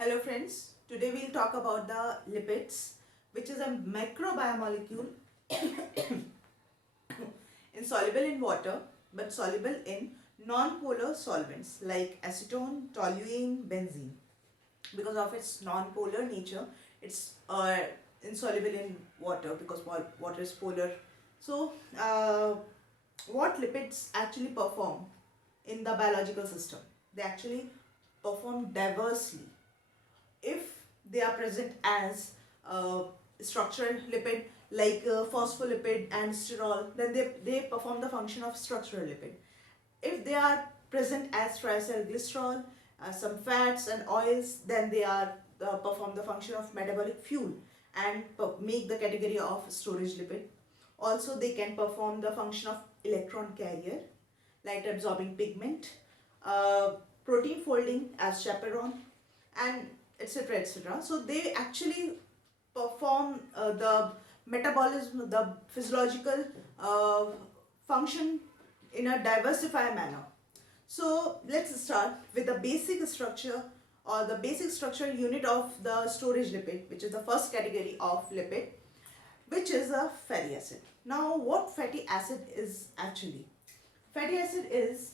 Hello friends, today we'll talk about the lipids, which is a macrobiomolecule insoluble in water but soluble in non-polar solvents like acetone, toluene, benzene. Because of its non-polar nature, it's insoluble in water because water is polar. So, what lipids actually perform in the biological system? They actually perform diversely. If they are present as structural lipid like phospholipid and sterol, then they perform the function of structural lipid. If they are present as triacylglycerol, some fats and oils, then they are perform the function of metabolic fuel and make the category of storage lipid. Also, they can perform the function of electron carrier, light absorbing pigment, protein folding as chaperone, and etc. etc. So they actually perform the metabolism, the physiological uh, function in a diversified manner. So let's start with the basic structure or the basic structural unit of the storage lipid, which is the first category of lipid, which is a fatty acid. Now, what fatty acid is actually? Fatty acid is,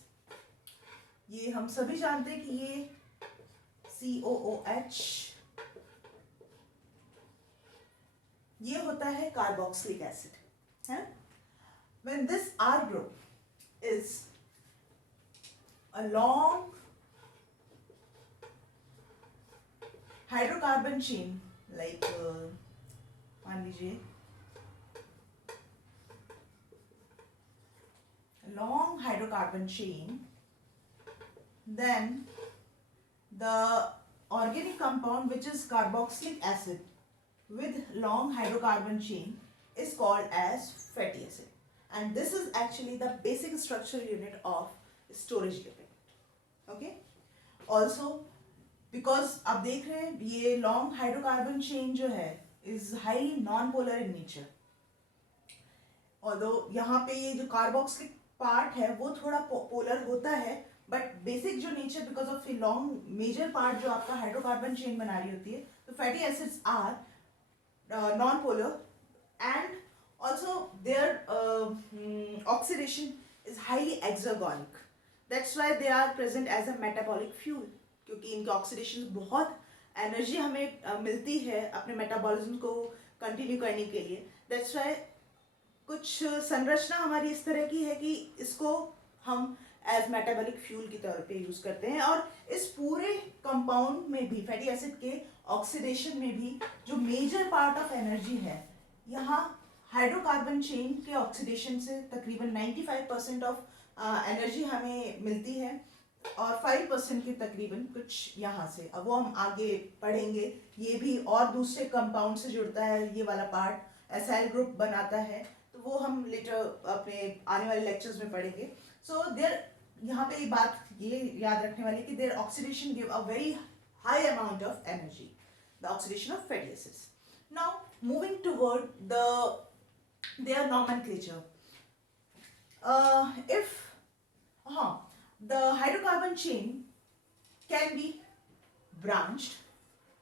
ये हम सभी जानते हैं कि ये COOH, ये होता है कार्बोक्सिलिक एसिड है. When this R group is a long hydrocarbon chain, like मान लीजिए long hydrocarbon chain, then the organic compound which is carboxylic acid with long hydrocarbon chain is called as fatty acid, and this is actually the basic structural unit of storage lipid. Okay, also because आप देख रहे हैं ये long hydrocarbon chain जो है is highly non-polar in nature. Although यहाँ पे ये जो carboxylic पार्ट है वो थोड़ा पोलर होता है, बट बेसिक जो nature because of long major part जो आपका हाइड्रोकार्बन चेन बना रही होती है, तो fatty acids are non polar and also their oxidation is highly exergonic. That's why they are present as a metabolic fuel, क्योंकि इनके ऑक्सीडेशन बहुत एनर्जी हमें मिलती है अपने मेटाबॉलिज्म को कंटिन्यू करने के लिए. दैट्स वाई कुछ संरचना हमारी इस तरह की है कि इसको हम एज मेटाबॉलिक फ्यूल की तौर पे यूज करते हैं. और इस पूरे कंपाउंड में भी फैटी एसिड के ऑक्सीडेशन में भी जो मेजर पार्ट ऑफ एनर्जी है, यहाँ हाइड्रोकार्बन चेन के ऑक्सीडेशन से तकरीबन 95% ऑफ एनर्जी हमें मिलती है और 5% की तकरीबन कुछ यहाँ से. अब वो हम आगे पढ़ेंगे, ये भी और दूसरे कंपाउंड से जुड़ता है, ये वाला पार्ट एसाइल ग्रुप बनाता है, तो वो हम लेटर अपने आने वाले लेक्चर्स में पढ़ेंगे. सो देयर यहाँ पे ये बात ये याद रखने वाली कि their oxidation give a very high amount of energy, the oxidation of fatty acids. Now moving toward the their nomenclature. If the hydrocarbon chain can be branched,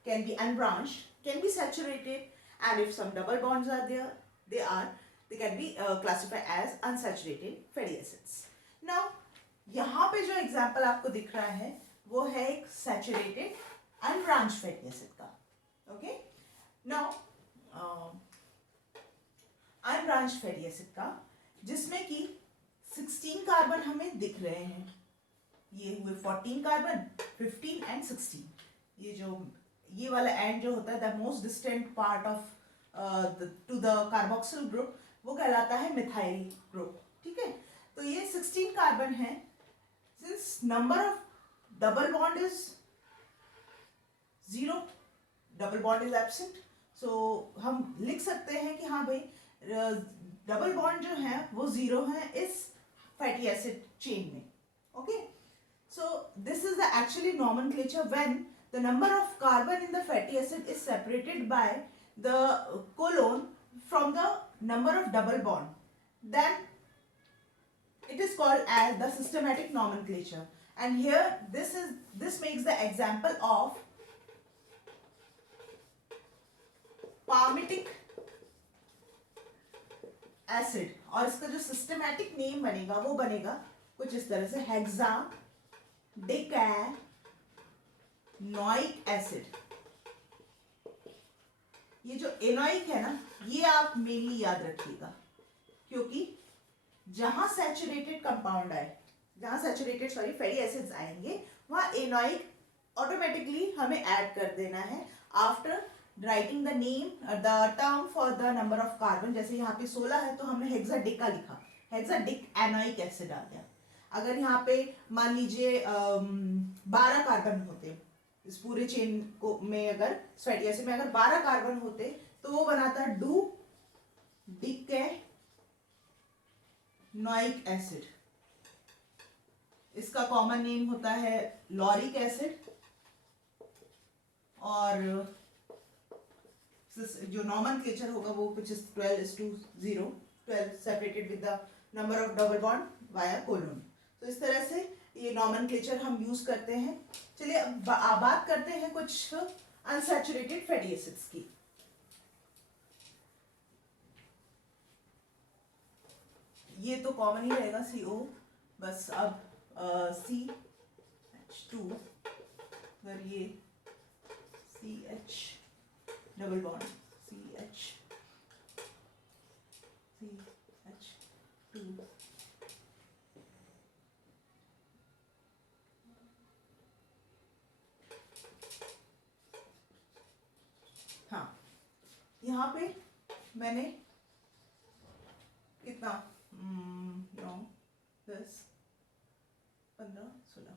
can be unbranched, can be saturated, and if some double bonds are there, they can be classified as unsaturated fatty acids. Now यहाँ पे जो example आपको दिख रहा है वो है एक सैचुरेटेड अनब्रांच्ड फैटी एसिड का. Okay, now unbranched fatty acid का जिसमें कि 16 कार्बन हमें दिख रहे हैं. ये हुए 14 कार्बन, 15 एंड 16. ये जो ये वाला एंड जो होता है the most distant part of to the carboxyl group, वो कहलाता है मिथाइल ग्रुप. ठीक है, तो ये 16 कार्बन है. Since number of double bond is 0, double bond is absent, so हम लिख सकते हैं कि हाँ भाई डबल बॉन्ड जो है वो 0 है इस फैटी एसिड चेन में. Okay, so this is the actually nomenclature when the number of carbon in the fatty acid is separated by the colon from the number of double bond, then it is called as the systematic nomenclature. And here this makes the example of palmitic acid, और इसका जो systematic name बनेगा वो बनेगा कुछ इस तरह से, हेक्सा डेकैनोइक एसिड। ये जो एनोइक है ना, ये आप मेनली याद रखिएगा, क्योंकि जहां सैचुरेटेड कंपाउंड आए, जहां सैचुरेटेड फैटी एसिड्स आएंगे, वहां एनोइक ऑटोमेटिकली हमें ऐड कर देना है after writing the name, the term for the number of carbon. जैसे यहाँ पे 16 है तो हमने हेक्साडेका लिखा, हेक्साडिक एनोइक एसिड आ गया। अगर यहाँ पे मान लीजिए 12 कार्बन होते इस पूरे चेन को में, अगर फैटी एसिड में अगर 12 कार्बन होते तो वो बनाता डू डिकैनोइक एसिड। इसका कॉमन नेम होता है लॉरिक एसिड, और जो नॉमेनक्लेचर होगा वो कुछ 12:0, 12 separated with the number of double bond via colon. तो इस तरह से ये नॉमेनक्लेचर हम यूज करते हैं। चलिए अब बात करते हैं कुछ अनसैचुरेटेड फैटी एसिड्स की। ये तो कॉमन ही रहेगा CO, बस अब CH2, अगर ये CH डबल बॉन्ड CH2, हाँ यहाँ पे मैंने कितना 9, 10, 15, 16,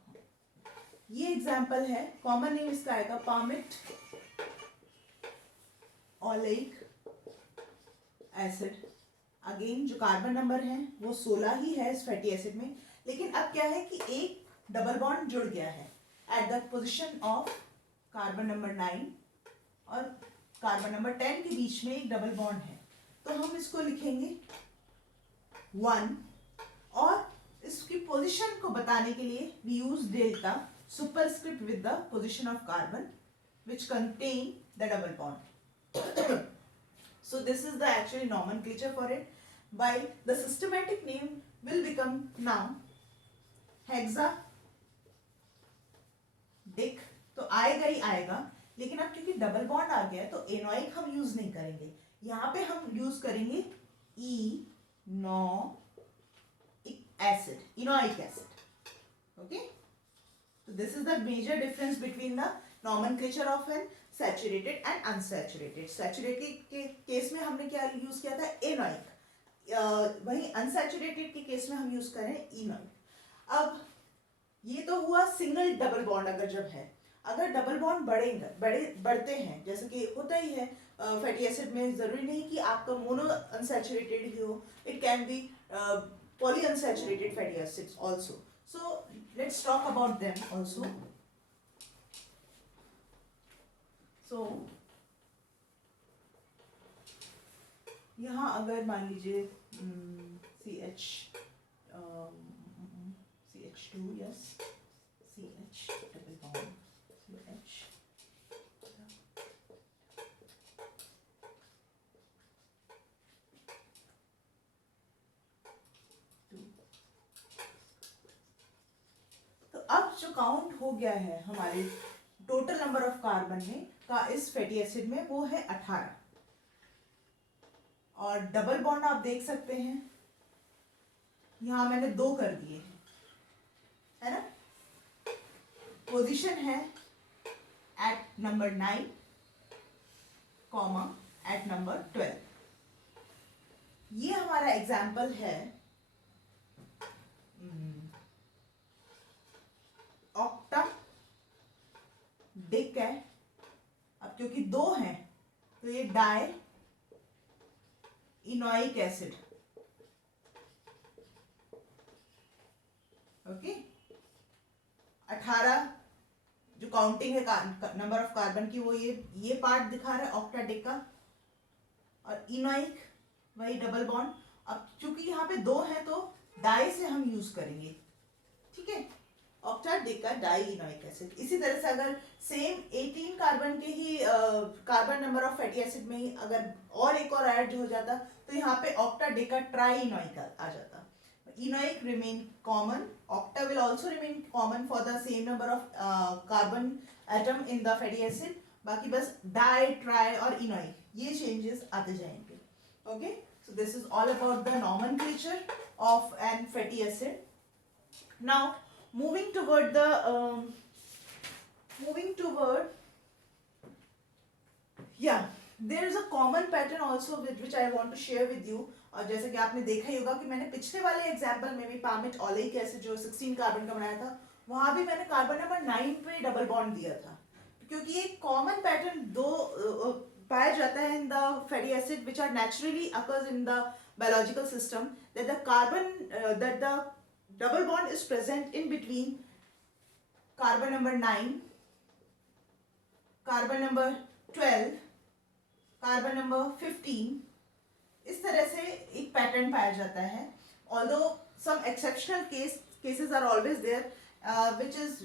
ये एग्जाम्पल है। कॉमन नेम इसका आएगा पामिट ओलेइक एसिड। अगेन जो कार्बन नंबर है वो 16 ही है इस फैटी एसिड में, लेकिन अब क्या है कि एक डबल बॉन्ड जुड़ गया है at the position of carbon number 9 और कार्बन नंबर 10 के बीच में एक डबल बॉन्ड है, तो हम इसको लिखेंगे 1, और इसकी पोजीशन को बताने के लिए we use delta superscript with the position of carbon which contain the double bond. So this is the actually nomenclature for it, while the systematic name will become now hexadic, तो आएगा ही आएगा, लेकिन अब क्योंकि डबल बॉन्ड आ गया है तो एनोइक हम यूज नहीं करेंगे, यहाँ पे हम यूज करेंगे enoic acid. Okay, so this is the major difference between the nomenclature of an saturated and unsaturated. Saturated के केस में हमने क्या यूज किया था, एनोइक, वहीं अनसैचुरेटेड के केस में हम यूज करें इनोइक। अब ये तो हुआ सिंगल डबल बॉन्ड अगर जब है, अगर डबल बॉन्ड बढ़ते हैं, जैसे कि होता ही है फैटी एसिड में, जरूरी नहीं कि आपका मोनो अनसैचुरेटेड ही हो, it can be poly unsaturated fatty acids also. So let's talk about them also. So यहाँ अगर मान लीजिए CH2, yes, CH double bond, CH, अब जो काउंट हो गया है हमारे टोटल नंबर ऑफ कार्बन में का इस फैटी एसिड में, वो है 18, और डबल बॉन्ड आप देख सकते हैं यहां मैंने 2 कर दिए हैं, है ना। पोजीशन है at number 9, comma at number 12। ये हमारा एग्जाम्पल है ऑक्टा डिक है। अब क्योंकि 2 हैं तो ये डाई इनोइक एसिड, ओके। 18 जो काउंटिंग है नंबर ऑफ कार्बन की, वो ये पार्ट दिखा रहा है ऑक्टाडिक का, और इनोइक वही डबल बॉन्ड। अब चूंकि यहाँ पे 2 है तो डाई से हम यूज करेंगे, ठीक है। Octadecadienoic acid. इसी तरह से अगर सेम 18 कार्बन के ही carbon number of fatty acid में ही अगर और एक और ऐड हो जाता तो यहाँ पे ऑक्टा डेका ट्राइइनोइक आ जाता। Enoic remain common, octa will also remain common for the same number of carbon atom in the fatty acid, बाकी बस डाई, ट्राई और इनोइक ये चेंजेस आते जाएंगे। Okay, so this is all about the nomenclature of an fatty acid. Now moving toward there is a common pattern also with which I want to share with you. और जैसे कि आपने देखा ही होगा कि मैंने पिछले वाले एग्जाम्पल में भी पामिट ओलेइक एसिड जो 16 कार्बन का बनाया था, वहां भी मैंने कार्बन नंबर 9 पे डबल बॉन्ड दिया था, क्योंकि ये कॉमन पैटर्न दो पाया जाता है in the fatty acid which are naturally occurs in the biological system, that the double bond is present in between carbon number 9, carbon number 12, carbon number 15. इस तरह से एक पैटर्न पाया जाता है, although some exceptional cases are always there, which is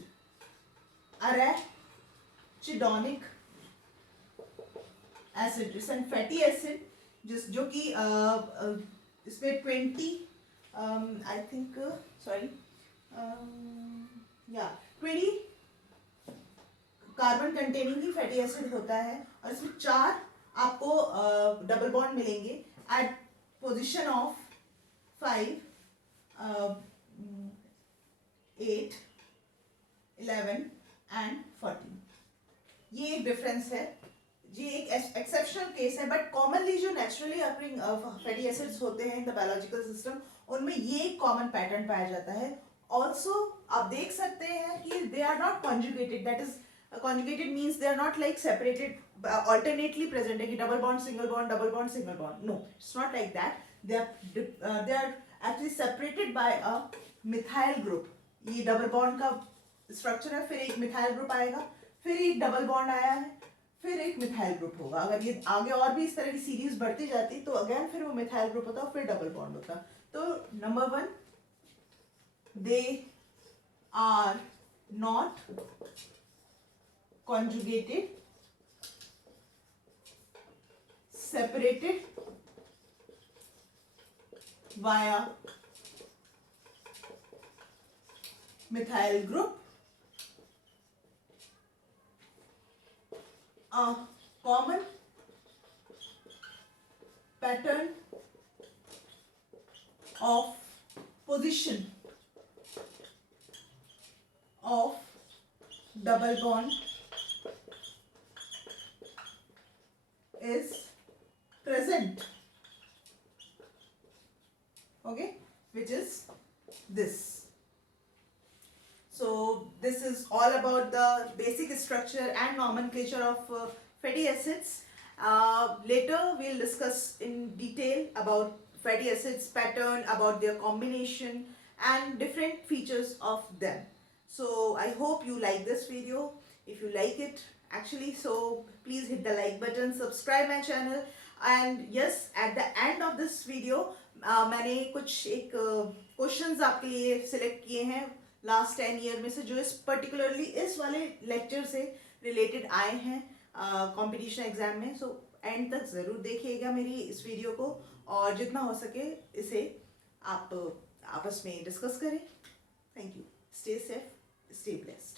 arachidonic acid, it's a fatty acid जो कि इसमें 20 I think 20 carbon containing he fatty acid होता है, और इसमें 4 आपको डबल बॉन्ड मिलेंगे एट पोजीशन ऑफ 5, 8, 11 एंड 14। ये एक डिफरेंस है, ये एक एक्सेप्शनल केस है, बट कॉमनली जो नेचुरली अकरिंग फैटी एसिड्स होते हैं इन द बायोलॉजिकल सिस्टम उनमें ये एक कॉमन पैटर्न पाया जाता है। ऑल्सो आप देख सकते हैं कि they are not conjugated, that is conjugated means they are not like separated alternately present है कि double bond single bond double bond single bond, no, it's not like that. They are actually separated by a methyl group. ये double bond का structure है, फिर एक methyl group आएगा, फिर एक double bond आया है, फिर एक methyl group होगा। अगर ये आगे और भी इस तरह की सीरीज बढ़ती जाती तो अगेन फिर वो methyl group होता, फिर double bond होता। तो number 1, they are not conjugated, separated via methyl group, a common pattern of position of double bond is present, okay, which is this. So this is all about the basic structure and nomenclature of fatty acids. Later we'll discuss in detail about fatty acids pattern, about their combination and different features of them. So I hope you like this video. If you like it actually, so please hit the like button, subscribe my channel, and yes, at the end of this video मैंने कुछ एक questions आपके लिए select किए हैं last 10 year में से, जो इस पर्टिकुलरली इस वाले लेक्चर से रिलेटेड आए हैं कंपटीशन एग्जाम में। सो एंड तक ज़रूर देखिएगा मेरी इस वीडियो को, और जितना हो सके इसे आप आपस में डिस्कस करें। Thank you, stay safe, stay blessed.